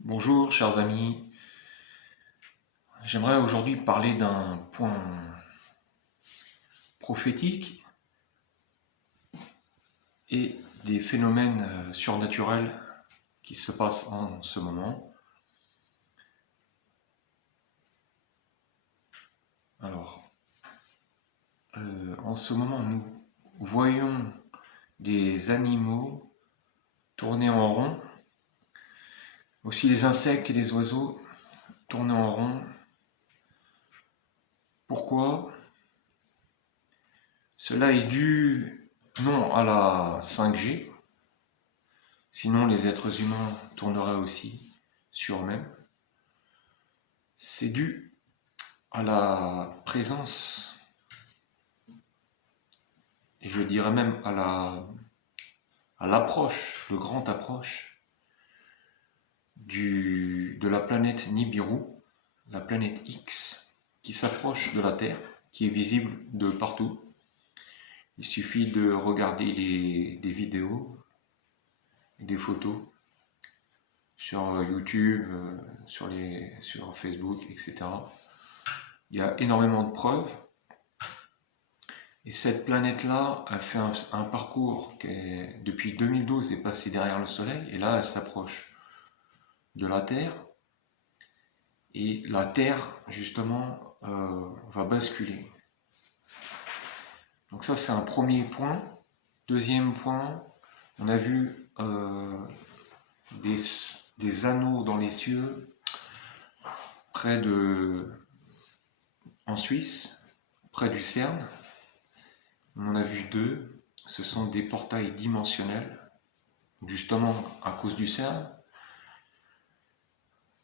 Bonjour chers amis, j'aimerais aujourd'hui parler d'un point prophétique et des phénomènes surnaturels qui se passent en ce moment. Alors, en ce moment, nous voyons des animaux tourner en rond, aussi les insectes et les oiseaux tourner en rond. Pourquoi? Cela est dû non à la 5G, sinon les êtres humains tourneraient aussi sur eux-mêmes. C'est dû à la présence, et je dirais même à l'approche, le grand approche de la planète Nibiru, la planète X, qui s'approche de la Terre, qui est visible de partout. Il suffit de regarder des vidéos, des photos sur YouTube, sur Facebook, etc. Il y a énormément de preuves. Et cette planète-là a fait un parcours qui, depuis 2012, est passé derrière le Soleil, et là, elle s'approche de la Terre. Et la Terre, justement, va basculer. Donc ça, c'est un premier point. Deuxième point, on a vu des anneaux dans les cieux, en Suisse, près du CERN. On en a vu deux. Ce sont des portails dimensionnels, justement à cause du CERN.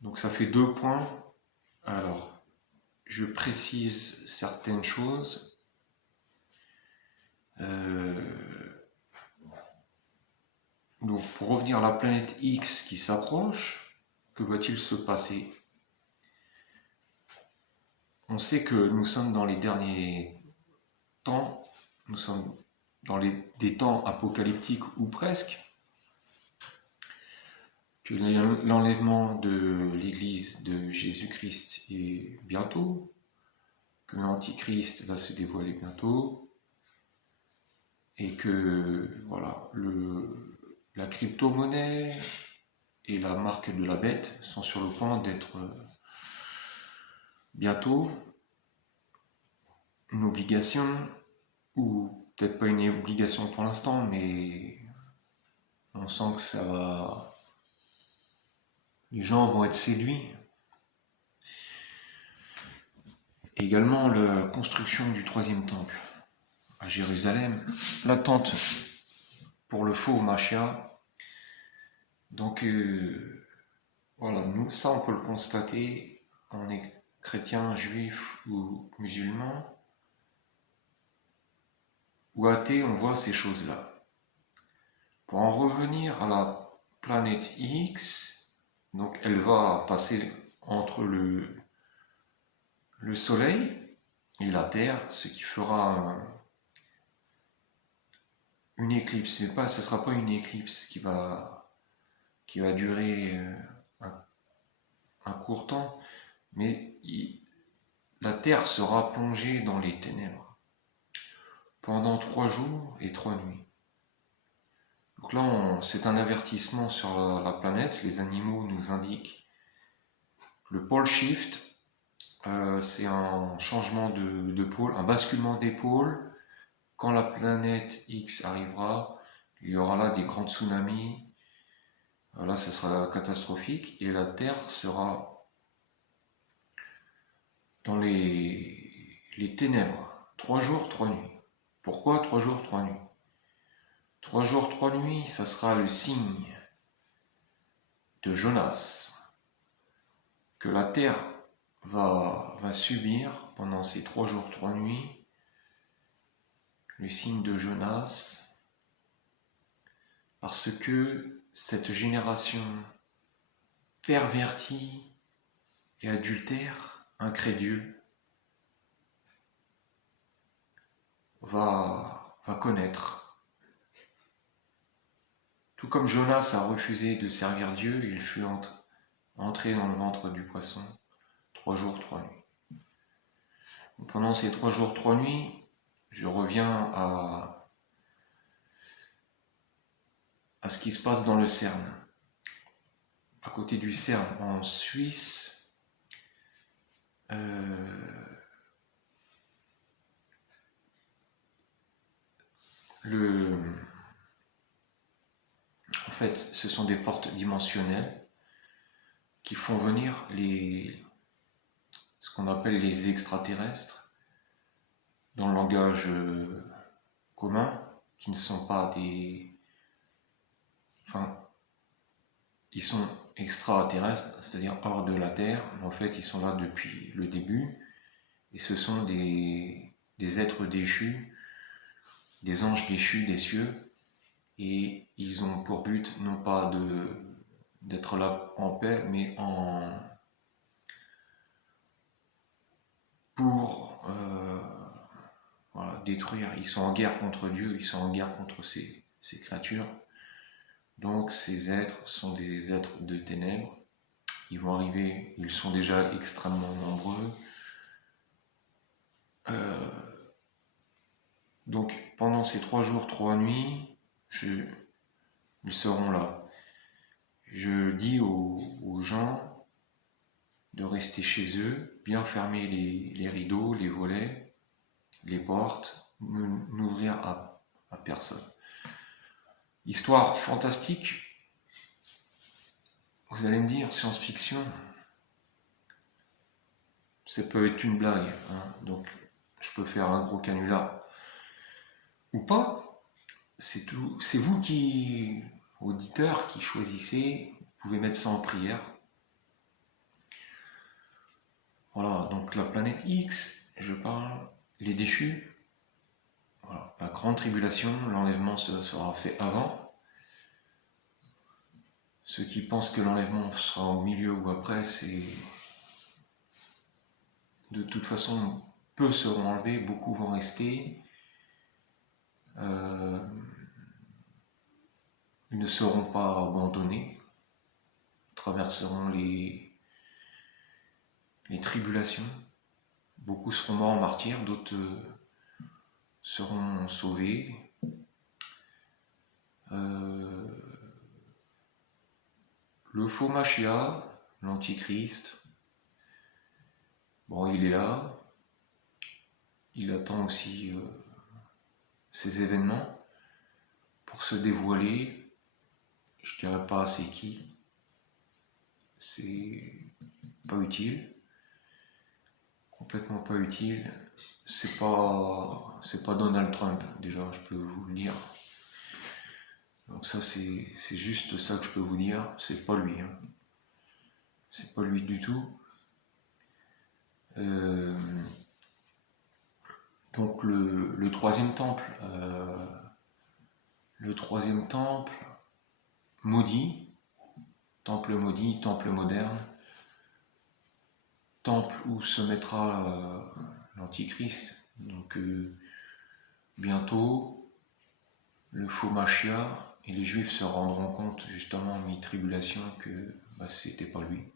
Donc ça fait 2 points. Alors, je précise certaines choses. Donc pour revenir à la planète X qui s'approche, que va-t-il se passer? On sait que nous sommes dans les derniers temps, nous sommes dans des temps apocalyptiques ou presque, que l'enlèvement de l'Église de Jésus-Christ est bientôt, que l'Antichrist va se dévoiler bientôt, et que voilà, la crypto-monnaie et la marque de la bête sont sur le point d'être bientôt une obligation, ou peut-être pas une obligation pour l'instant, mais on sent que ça va. Les gens vont être séduits. Et également la construction du troisième temple à Jérusalem, l'attente pour le faux Machia. Donc voilà, nous ça on peut le constater, on est chrétien, juif ou musulman ou athée, on voit ces choses-là. Pour en revenir à la planète X, donc elle va passer entre le Soleil et la Terre, ce qui fera une éclipse. Mais pas, ce ne sera pas une éclipse qui va durer un court temps, mais la Terre sera plongée dans les ténèbres pendant 3 jours et 3 nuits. Donc là, c'est un avertissement sur la planète. Les animaux nous indiquent le pole shift. C'est un changement de pôle, un basculement des pôles. Quand la planète X arrivera, il y aura là des grands tsunamis. Là, ce sera catastrophique. Et la Terre sera dans les ténèbres. 3 jours, 3 nuits. Pourquoi 3 jours, 3 nuits? 3 jours, 3 nuits, ça sera le signe de Jonas que la Terre va subir pendant ces 3 jours, 3 nuits. Le signe de Jonas, parce que cette génération pervertie et adultère, incrédule, va connaître. Tout comme Jonas a refusé de servir Dieu, il fut entrer dans le ventre du poisson 3 jours, 3 nuits. Pendant ces 3 jours, 3 nuits, je reviens à ce qui se passe dans le Cerne. À côté du Cerne, en Suisse, en fait, ce sont des portes dimensionnelles qui font venir ce qu'on appelle les extraterrestres, dans le langage commun, qui ne sont pas des... Enfin, ils sont extraterrestres, c'est-à-dire hors de la Terre, mais en fait, ils sont là depuis le début, et ce sont des êtres déchus, des anges déchus des cieux, et ils ont pour but non pas d'être là en paix, mais pour voilà, détruire. Ils sont en guerre contre Dieu, ils sont en guerre contre ces créatures. Donc ces êtres sont des êtres de ténèbres. Ils vont arriver, ils sont déjà extrêmement nombreux. Donc pendant ces 3 jours, 3 nuits, ils seront là. Je dis aux gens de rester chez eux, bien fermer les rideaux, les volets, les portes, n'ouvrir à personne. Histoire fantastique, vous allez me dire, science-fiction, ça peut être une blague, hein, donc je peux faire un gros canular ou pas, c'est tout, c'est vous qui, auditeurs, qui choisissez, vous pouvez mettre ça en prière. Voilà, donc la planète X, je parle, les déchus, voilà, la grande tribulation, l'enlèvement sera fait avant. Ceux qui pensent que l'enlèvement sera au milieu ou après, c'est... De toute façon, peu seront enlevés, beaucoup vont rester. Ils ne seront pas abandonnés, traverseront les tribulations. Beaucoup seront morts en martyrs, d'autres seront sauvés. Le faux Mashiach, l'Antichrist, bon, il est là. Il attend aussi ces événements pour se dévoiler. Je dirais pas c'est qui. C'est pas utile. Complètement pas utile. C'est pas Donald Trump, déjà, je peux vous le dire. Donc ça, c'est juste ça que je peux vous dire. C'est pas lui. Hein. C'est pas lui du tout. Donc le troisième temple, maudit, temple maudit, temple moderne, temple où se mettra l'Antichrist. Donc bientôt, le faux Mashiach, et les Juifs se rendront compte justement en mi-tribulation que c'était pas lui.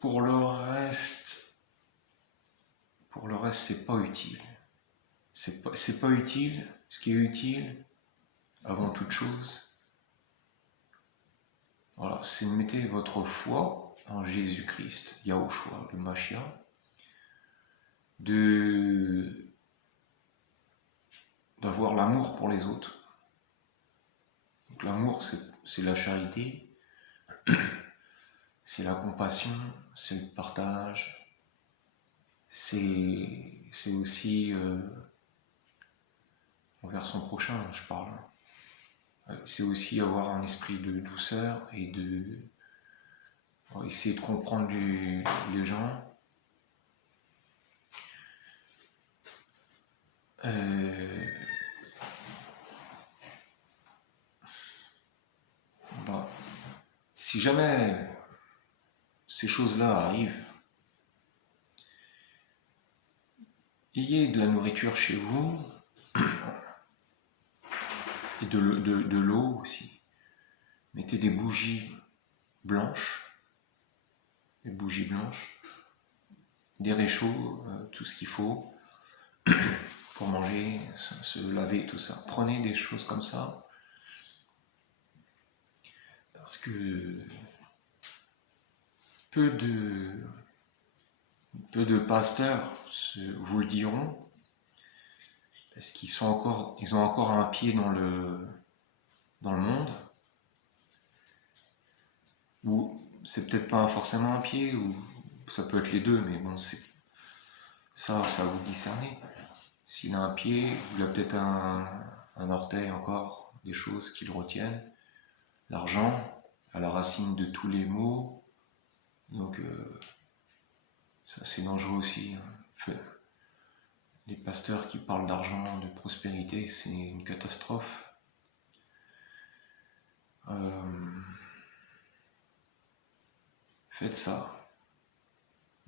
Pour le reste, c'est pas utile. C'est pas utile. Ce qui est utile, avant toute chose, voilà, c'est de mettre votre foi en Jésus-Christ, Yahushua, le Mashiach, d'avoir l'amour pour les autres. Donc l'amour, c'est la charité, c'est la compassion, c'est le partage, c'est aussi envers son prochain, je parle. C'est aussi avoir un esprit de douceur et essayer de comprendre les gens. Si jamais ces choses-là arrivent, ayez de la nourriture chez vous, Et de l'eau aussi. Mettez des bougies blanches, des réchauds, tout ce qu'il faut pour manger, se laver, tout ça. Prenez des choses comme ça, parce que peu de pasteurs vous le diront, parce qu'ils ont encore un pied dans le monde, ou c'est peut-être pas forcément un pied, ou ça peut être les deux, mais bon, c'est ça vous discernez. S'il a un pied, il a peut-être un orteil encore, des choses qui le retiennent. L'argent, à la racine de tous les maux, donc ça c'est dangereux aussi. Les pasteurs qui parlent d'argent, de prospérité, c'est une catastrophe. Faites ça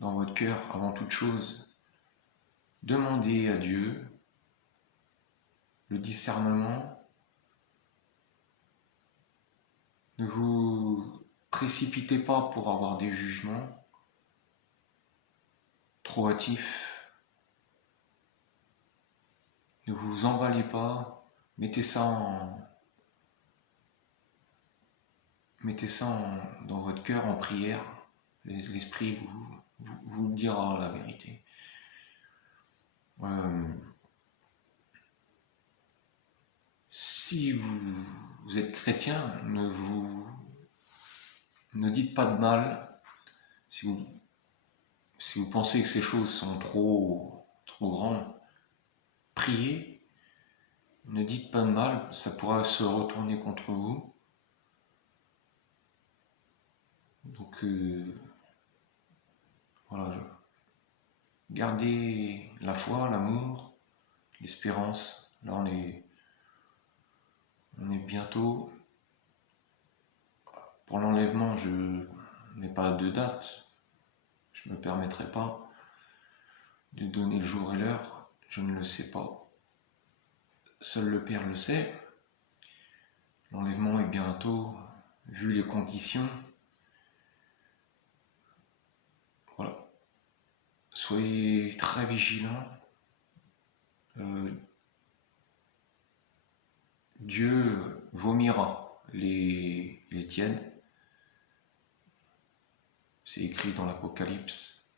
dans votre cœur avant toute chose. Demandez à Dieu le discernement. Ne vous précipitez pas pour avoir des jugements trop hâtifs. Ne vous emballez pas. Mettez ça dans votre cœur en prière. L'Esprit vous dira la vérité. Si vous êtes chrétien, ne dites pas de mal. Si vous pensez que ces choses sont trop grandes, priez. Ne dites pas de mal, ça pourra se retourner contre vous. Donc voilà, gardez la foi, l'amour, l'espérance. Là on est bientôt. Pour l'enlèvement, je n'ai pas de date. Je ne me permettrai pas de donner le jour et l'heure. Je ne le sais pas. Seul le Père le sait. L'enlèvement est bientôt, vu les conditions. Voilà. Soyez très vigilants. Dieu vomira les tièdes. C'est écrit dans l'Apocalypse,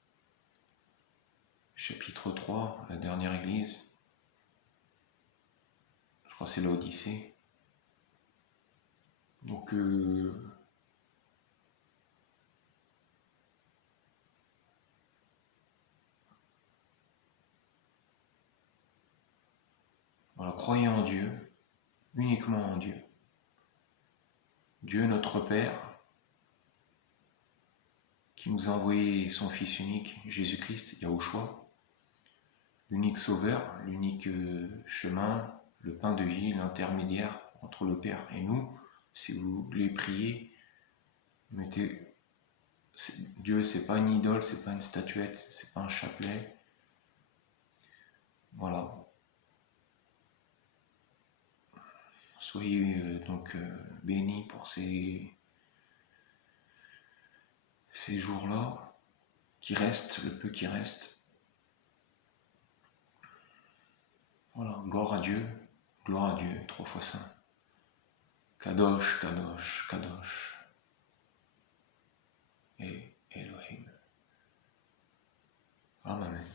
chapitre 3, la dernière église. Je crois que c'est l'Odyssée. Donc voilà, croyez en Dieu, uniquement en Dieu. Dieu notre Père, qui nous a envoyé son Fils unique, Jésus-Christ, Yahushua, l'unique sauveur, l'unique chemin, le pain de vie, l'intermédiaire entre le Père et nous. Si vous voulez prier, Dieu, c'est pas une idole, c'est pas une statuette, c'est pas un chapelet. Voilà. Soyez donc bénis pour ces jours-là, qui restent, le peu qui reste. Voilà, gloire à Dieu, 3 fois saint. Kadosh, Kadosh, Kadosh. Et Elohim. Amen.